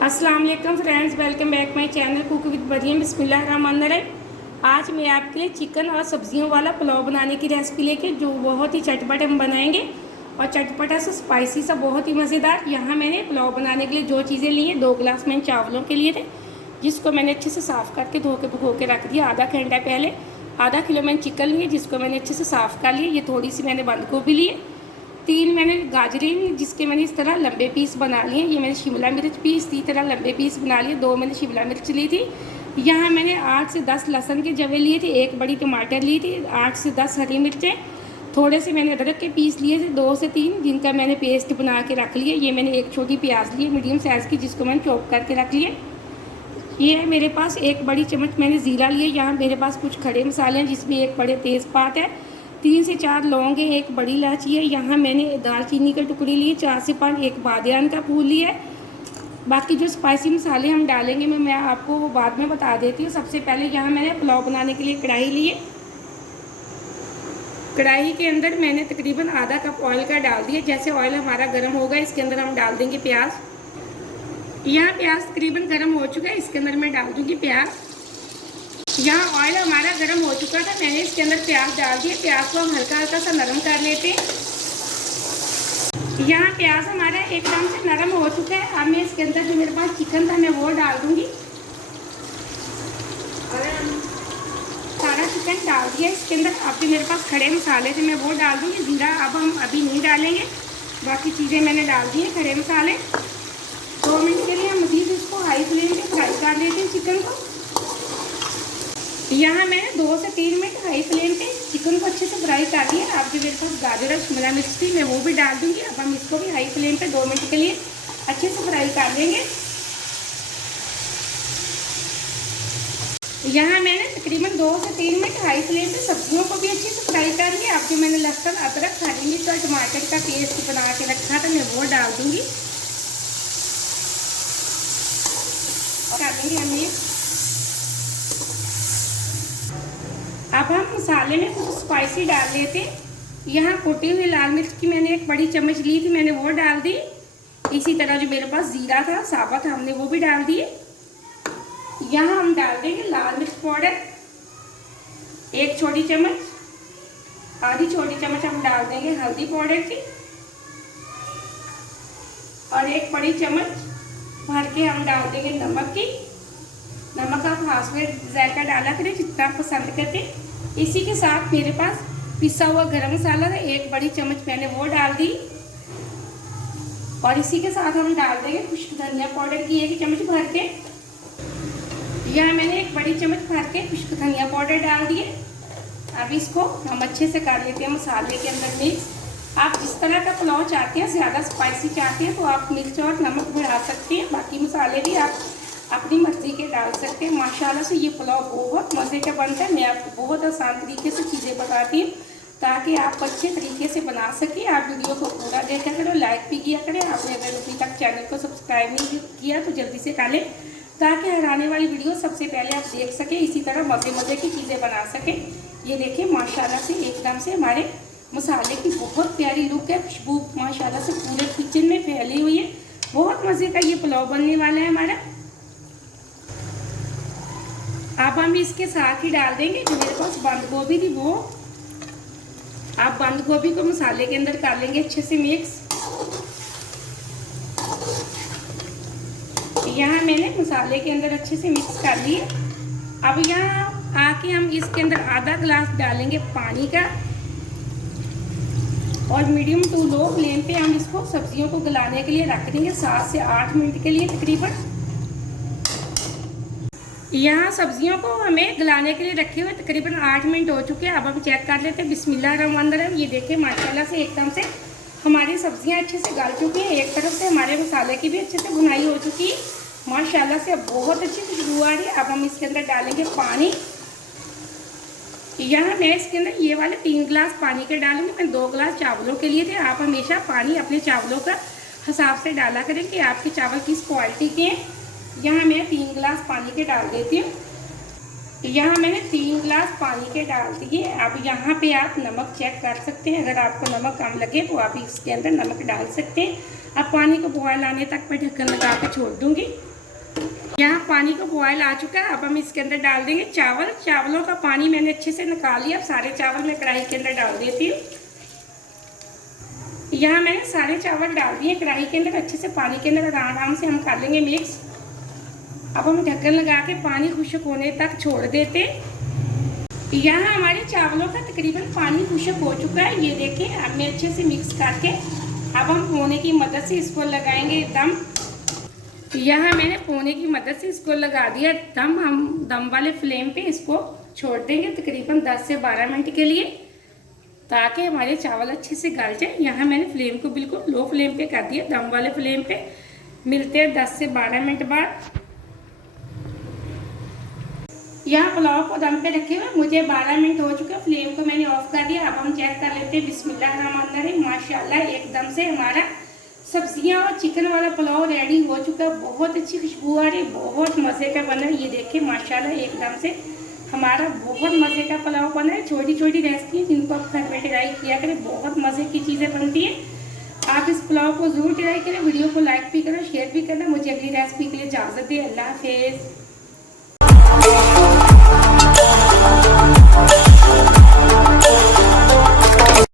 अस्सलाम वालेकुम friends, welcome back my channel cook with Maryam. बिस्मिल्लाहिर्रहमानिर्रहीम। आज मैं आपके लिए चिकन और सब्जियों वाला पुलाव बनाने की रेसिपी लेके जो बहुत ही चटपट हम बनाएंगे और चटपटा सा स्पाइसी सा बहुत ही मज़ेदार। यहाँ मैंने पुलाव बनाने के लिए जो चीज़ें ली हैं, 2 गिलास मैंने चावलों के लिए थे, जिसको मैंने अच्छे से साफ़ करके धो के भिगो के रख दिया आधा घंटा पहले। आधा किलो मैंने चिकन लिए, जिसको मैंने अच्छे से साफ़ कर लिया। ये थोड़ी सी मैंने बंद गोभी ली है, 3 मैंने गाजरें जिसके मैंने इस तरह लंबे पीस बना लिए। ये मैंने शिमला मिर्च भी इसी तरह लंबे पीस बना लिए। 2 मैंने शिमला मिर्च ली थी। यहाँ मैंने 8 से 10 लहसुन के जवे लिए थे, 1 बड़ी टमाटर ली थी, 8 से 10 हरी मिर्चें, थोड़े से मैंने अदरक के पीस लिए थे 2 से 3, जिनका मैंने पेस्ट बना के रख लिया। ये मैंने 1 छोटी प्याज ली मीडियम साइज़ की, जिसको मैंने चॉप करके रख लिए। ये है मेरे पास 1 बड़ी चम्मच मैंने ज़ीरा लिए। यहाँ मेरे पास कुछ खड़े मसाले हैं, जिसमें 1 बड़े तेज़पात है, 3 से 4 लौंग है, 1 बड़ी इलायची है। यहाँ मैंने दालचीनी के टुकड़े लिए 4 से 5, 1 बादियान का फूल लिया है। बाकी जो स्पाइसी मसाले हम डालेंगे मैं आपको वो बाद में बता देती हूँ। सबसे पहले यहाँ मैंने पुलाव बनाने के लिए कढ़ाई ली है। कढ़ाई के अंदर मैंने तकरीबन आधा कप ऑयल का डाल दिया। जैसे ऑयल हमारा गर्म होगा, इसके अंदर हम डाल देंगे प्याज। यहाँ प्याज तकरीबन गर्म हो चुका है, इसके अंदर मैं डाल दूँगी प्याज। यहाँ ऑयल हमारा गर्म हो चुका था, मैंने इसके अंदर प्याज डाल दिए। प्याज को हम हल्का हल्का सा नरम कर लेते हैं। यहाँ प्याज हमारा एकदम से नरम हो चुका है। अब मैं इसके अंदर जो मेरे पास चिकन था मैं वो डाल दूँगी। सारा चिकन डाल दिया इसके अंदर। अब जो मेरे पास खड़े मसाले थे मैं वो डाल दूँगी। ज़ीरा अब हम अभी नहीं डालेंगे, बाकी चीज़ें मैंने डाल दी हैं। खड़े मसाले 2 मिनट के लिए हम मज़ीद इसको हाई फ्लेम पे फ्राई कर लेते हैं चिकन को। यहाँ मैंने 2 से 3 मिनट हाई फ्लेम पे चिकन को अच्छे से फ्राई कर दिया। अब जो मेरे पास गाजर और शिमला मिर्च थी मैं वो भी डाल दूँगी। अब हम इसको भी हाई फ्लेम पे 2 मिनट के लिए अच्छे से फ्राई कर लेंगे। यहाँ मैंने तकरीबन 2 से 3 मिनट हाई फ्लेम पे सब्जियों को भी अच्छे से फ्राई कर लिया। अब जो मैंने लहसुन, अदरक, हरी मिर्च और टमाटर का पेस्ट बना के रखा था मैं वो डाल दूँगी। डालेंगे हम ये। अब हम मसाले में कुछ स्पाइसी डाल लेते हैं। यहाँ कुटी हुई लाल मिर्च की मैंने 1 बड़ी चम्मच ली थी, मैंने वो डाल दी। इसी तरह जो मेरे पास ज़ीरा था साबुत, हमने वो भी डाल दिए। यहाँ हम डाल देंगे लाल मिर्च पाउडर 1 छोटी चम्मच, आधी छोटी चम्मच हम डाल देंगे हल्दी पाउडर की, और 1 बड़ी चम्मच भर के हम डाल देंगे नमक की। नमक आप हाथ में जायका डाला करें जितना आप पसंद करते हैं। इसी के साथ मेरे पास पिसा हुआ गरम मसाला था, 1 बड़ी चम्मच मैंने वो डाल दी। और इसी के साथ हम डाल देंगे खुश्क धनिया पाउडर की 1 चम्मच भर के। यहाँ मैंने 1 बड़ी चम्मच भर के खुश्क धनिया पाउडर डाल दिए। अब इसको हम अच्छे से कर लेते हैं मसाले के अंदर मिक्स। आप जिस तरह का पुलाव चाहते हैं, ज़्यादा स्पाइसी चाहते हैं तो आप मिर्च और नमक बढ़ा सकते हैं। बाकी मसाले भी आप अपनी मर्ज़ी के डाल सकते हैं। माशाल्लाह से ये पुलाव बहुत मज़े का बनता है। मैं आपको बहुत आसान तरीके से चीज़ें बताती हूँ ताकि आप अच्छे तरीके से बना सकें। आप वीडियो को पूरा देखा करो, लाइक भी किया करें। आपने अगर अभी तक चैनल को सब्सक्राइब नहीं किया तो जल्दी से कर लें, ताकि हर आने वाली वीडियो सबसे पहले आप देख सकें। इसी तरह मज़े मज़े की चीज़ें बना सकें। ये देखिए माशाल्लाह से एकदम से हमारे मसाले की बहुत प्यारी लुक है। खुशबू माशाल्लाह से पूरे किचन में फैली हुई है। बहुत मज़े का ये पुलाव बनने वाला है हमारा। अब हम इसके साथ ही डाल देंगे जो मेरे पास बंद गोभी थी वो। आप बंद गोभी को मसाले के अंदर कर लेंगे अच्छे से मिक्स। यहाँ मैंने मसाले के अंदर अच्छे से मिक्स कर लिए। अब यहाँ आके हम इसके अंदर आधा गिलास डालेंगे पानी का, और मीडियम टू लो फ्लेम पे हम इसको सब्जियों को गलाने के लिए रख देंगे 7 से 8 मिनट के लिए तकरीबन। यहाँ सब्जियों को हमें गलाने के लिए रखे हुए तकरीबन 8 मिनट हो चुके हैं। अब हम चेक कर लेते हैं। बिस्मिल्लाहिर्रहमानिर्रहीम। ये देखिए माशाल्लाह से एकदम से हमारी सब्जियाँ अच्छे से गल चुकी हैं। एक तरफ से हमारे मसाले की भी अच्छे से भुनाई हो चुकी है माशाल्लाह से। अब बहुत अच्छी खुशबू आ रही है। अब हम इसके अंदर डालेंगे पानी। यहाँ मैं इसके अंदर ये वाले 3 गिलास पानी के डालूंगी। मैं 2 गिलास चावलों के लिए थे। आप हमेशा पानी अपने चावलों का हिसाब से डाला करें कि आपके चावल किस क्वालिटी के हैं। यहाँ मैं 3 गिलास पानी के डाल देती हूँ। यहाँ मैंने 3 गिलास पानी के डाल दिए। अब यहाँ पे आप नमक चेक कर सकते हैं। अगर आपको नमक कम लगे तो आप इसके अंदर नमक डाल सकते हैं। अब पानी को बॉयल आने तक मैं ढक्कन लगा के छोड़ दूंगी। यहाँ पानी को बॉयल आ चुका है। अब हम इसके अंदर डाल देंगे चावल। चावलों का पानी मैंने अच्छे से निकाल लिया। अब सारे चावल मैं कढ़ाई के अंदर डाल देती हूँ। यहाँ मैंने सारे चावल डाल दिए कढ़ाई के अंदर। अच्छे से पानी के अंदर आराम से हम कर लेंगे मिक्स। अब हम ढक्कन लगा के पानी खुश्क होने तक छोड़ देते। यहाँ हमारे चावलों का तकरीबन पानी खुश्क हो चुका है। ये देखें, हमने अच्छे से मिक्स करके अब हम पोने की मदद से इसको लगाएंगे दम। यहाँ मैंने पोने की मदद से इसको लगा दिया दम। हम दम वाले फ्लेम पे इसको छोड़ देंगे तकरीबन 10 से 12 मिनट के लिए, ताकि हमारे चावल अच्छे से गल जाए। यहाँ मैंने फ्लेम को बिल्कुल लो फ्लेम पे कर दिया, दम वाले फ्लेम पे। मिलते हैं 10 से 12 मिनट बाद। यहाँ पुलाव को दम पे रखे हुए मुझे 12 मिनट हो चुके। फ्लेम को मैंने ऑफ कर दिया। अब हम चेक कर लेते हैं। बिस्मिल्लाहिर्रहमानिर्रहीम। माशाल्लाह एकदम से हमारा सब्जियां और चिकन वाला पुलाव रेडी हो चुका है। बहुत अच्छी खुशबू आ रही, बहुत मज़े का बना। ये देखिए माशाल्लाह एकदम से हमारा बहुत मज़े का पुलाव बना है। छोटी छोटी रेसिपी जिनको आप घर में ट्राई किया करें, बहुत मज़े की चीज़ें बनती हैं। आप इस पुलाव को ज़रूर ट्राई करें। वीडियो को लाइक भी करें, शेयर भी करना। मुझे अगली रेसिपी के लिए इजाज़त दें। अल्लाह हाफिज़।